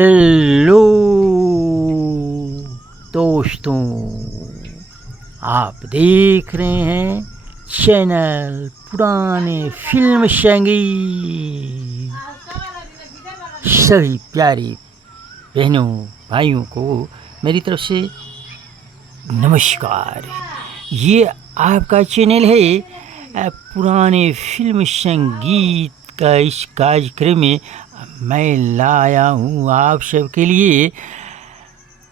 Hello दोस्तों, आप देख रहे हैं चैनल पुराने फिल्म संगीत। सभी प्यारे बहनों भाइयों को मेरी तरफ से नमस्कार। ये आपका चैनल है पुराने फिल्म संगीत का। इस कार्यक्रम में मैं लाया हूँ आप सबके लिए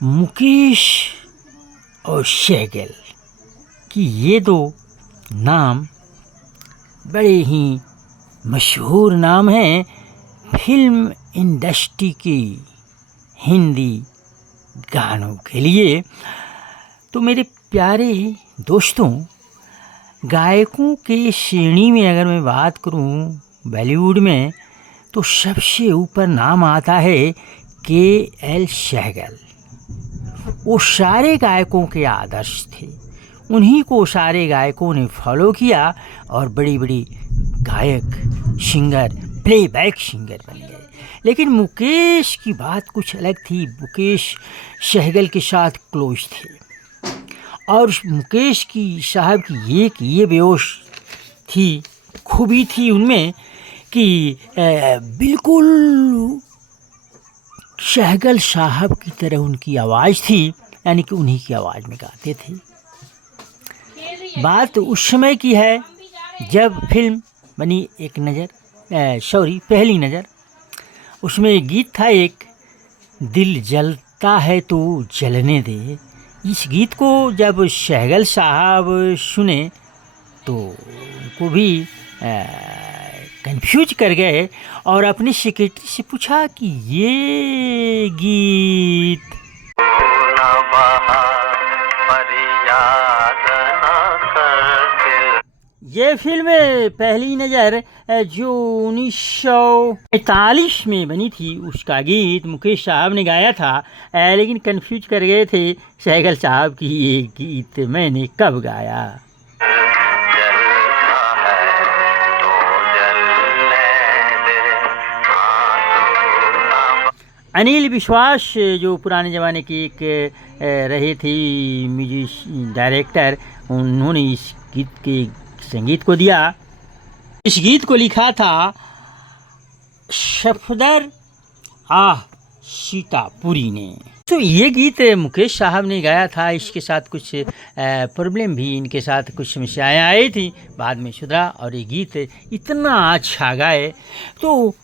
मुकेश और सहगल कि ये दो नाम बड़े ही मशहूर नाम हैं फिल्म इंडस्ट्री की हिंदी गानों के लिए। तो मेरे प्यारे दोस्तों, गायकों के श्रेणी में अगर मैं बात करूं बॉलीवुड में, तो सबसे ऊपर नाम आता है के.एल. सहगल। वो सारे गायकों के आदर्श थे, उन्हीं को सारे गायकों ने फॉलो किया और बड़ी बड़ी गायक सिंगर प्लेबैक सिंगर बन गए। लेकिन मुकेश की बात कुछ अलग थी। मुकेश सहगल के साथ क्लोज थे और मुकेश की साहब की ये बेहोश थी, खूबी थी उनमें कि बिल्कुल सहगल साहब की तरह उनकी आवाज़ थी, यानी कि उन्हीं की आवाज़ में गाते थे। बात उस समय की है जब फिल्म बनी एक नज़र, पहली नज़र। उसमें एक गीत था, एक दिल जलता है तो जलने दे। इस गीत को जब सहगल साहब सुने तो उनको भी कंफ्यूज कर गए और अपने सेक्रेटरी से पूछा कि ये गीत ये फिल्म पहली नज़र जो 1945 में बनी थी, उसका गीत मुकेश साहब ने गाया था। लेकिन कंफ्यूज कर गए थे सहगल साहब कि ये गीत मैंने कब गाया। अनिल विश्वास जो पुराने ज़माने के एक रहे थे म्यूजिक डायरेक्टर, उन्होंने इस गीत के संगीत को दिया। इस गीत को लिखा था सफदर सीतापुरी ने। तो ये गीत मुकेश साहब ने गाया था। इसके साथ कुछ प्रॉब्लम भी, इनके साथ कुछ समस्याएं आई थी, बाद में सुधरा और ये गीत इतना अच्छा गाए। तो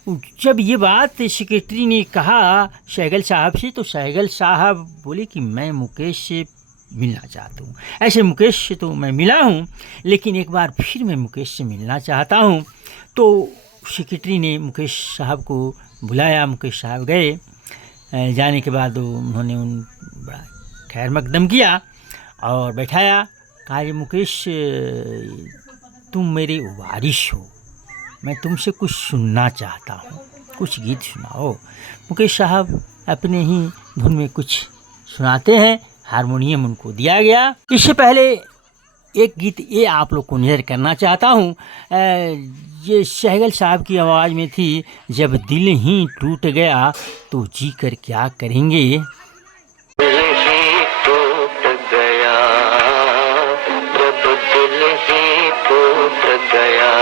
जब ये बात सेक्रेटरी ने कहा सहगल साहब से, तो सहगल साहब बोले कि मैं मुकेश से मिलना चाहता हूँ। ऐसे मुकेश से तो मैं मिला हूँ, लेकिन एक बार फिर मैं मुकेश से मिलना चाहता हूँ। तो सेक्रेटरी ने मुकेश साहब को बुलाया। मुकेश साहब गए। जाने के बाद उन्होंने बड़ा खैर मकदम किया और बैठाया। कहा कि मुकेश, तुम मेरे वारिस हो, मैं तुमसे कुछ सुनना चाहता हूँ, कुछ गीत सुनाओ। मुकेश साहब अपने ही धुन में कुछ सुनाते हैं। हारमोनियम उनको दिया गया। इससे पहले एक गीत ये आप लोग को नज़र करना चाहता हूँ। ये सहगल साहब की आवाज़ में थी, जब दिल ही टूट गया तो जी कर क्या करेंगे। दिल ही टूट गया, जब दिल ही टूट गया,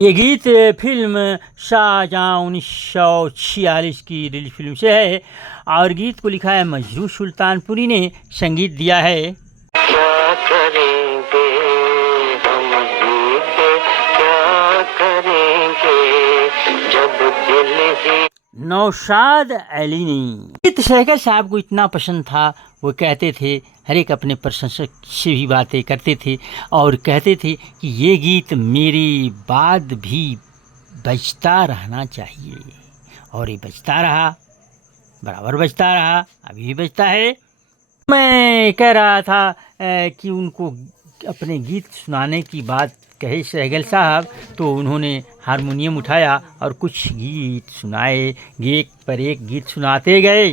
ये गीत फिल्म शाहजहां 1946 की रिलीज फिल्म से है और गीत को लिखा है मजरू सुल्तानपुरी ने, संगीत दिया है क्या करेंगे हम जी के, क्या करेंगे जब दिल ही। नौशाद अली ने। गीत सहगल साहब को इतना पसंद था, वो कहते थे, हर एक अपने प्रशंसक से भी बातें करते थे और कहते थे कि ये गीत मेरे बाद भी बजता रहना चाहिए। और ये बजता रहा, बराबर बजता रहा, अभी भी बजता है। मैं कह रहा था कि उनको अपने गीत सुनाने की बात कहे सहगल साहब, तो उन्होंने हारमोनियम उठाया और कुछ गीत सुनाए। एक पर एक गीत सुनाते गए।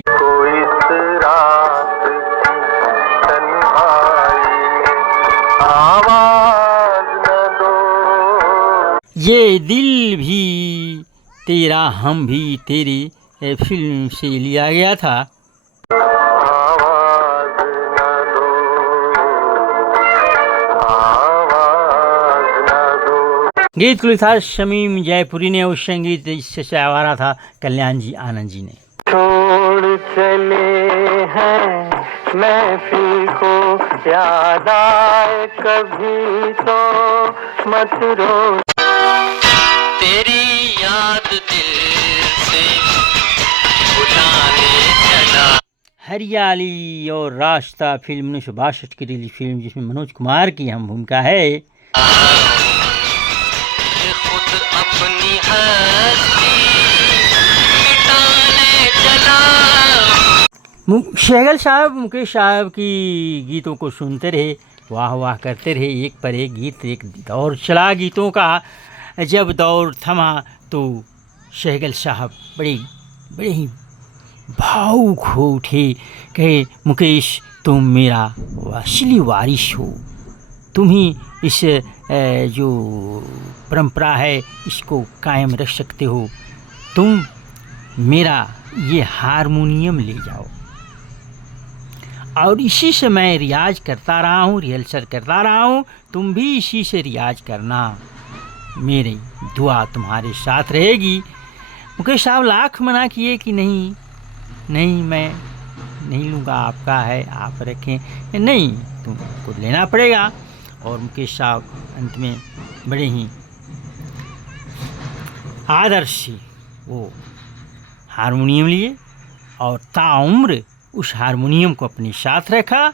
ये दिल भी तेरा हम भी तेरी फिल्म से लिया गया था। आवाज न दो, आवाज न दो। गीत को लिखा शमीम जयपुरी ने और संगीत इससे सवारा था कल्याण जी आनंद जी ने। छोड़ चले हैं महफिल को, याद आए कभी तो मत रो। तेरी याद दिल से बुलाने चला। हरियाली और रास्ता फिल्म 1962 की रिलीज फिल्म जिसमें मनोज कुमार की अहम भूमिका है। खुद अपनी हस्ती मिटाने चला। सहगल साहब मुकेश साहब की गीतों को सुनते रहे, वाह वाह करते रहे, एक पर एक गीत, एक दौर चला गीतों का। जब दौर थमा तो सहगल साहब बड़े ही भावुक हो उठे, कहे मुकेश तुम मेरा असली वारिस हो, तुम ही इस जो परंपरा है इसको कायम रख सकते हो, तुम मेरा ये हारमोनियम ले जाओ। और इसी से मैं रियाज करता रहा हूँ, रिहर्सल करता रहा हूँ, तुम भी इसी से रियाज करना, मेरी दुआ तुम्हारे साथ रहेगी। मुकेश साहब लाख मना किए कि नहीं मैं नहीं लूँगा, आपका है आप रखें, नहीं तुमको लेना पड़ेगा। और मुकेश साहब अंत में बड़े ही आदर्श से वो हारमोनियम लिए और ताउम्र उस हारमोनियम को अपने साथ रखा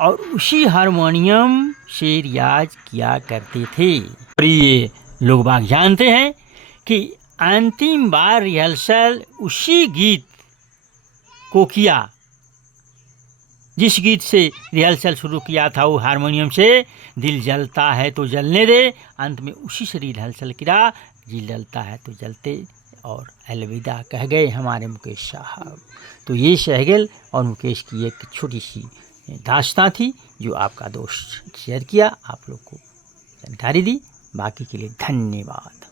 और उसी हारमोनियम से रियाज किया करते थे। और ये लोग बाग जानते हैं कि अंतिम बार रिहर्सल उसी गीत को किया जिस गीत से रिहर्सल शुरू किया था, वो हारमोनियम से, दिल जलता है तो जलने दे। अंत में उसी से रिहर्सल किया, दिल जलता है तो जलते, और अलविदा कह गए हमारे मुकेश साहब। तो ये सहगल और मुकेश की एक छोटी सी दास्तां थी जो आपका दोस्त शेयर किया, आप लोग को जानकारी दी। बाकी के लिए धन्यवाद।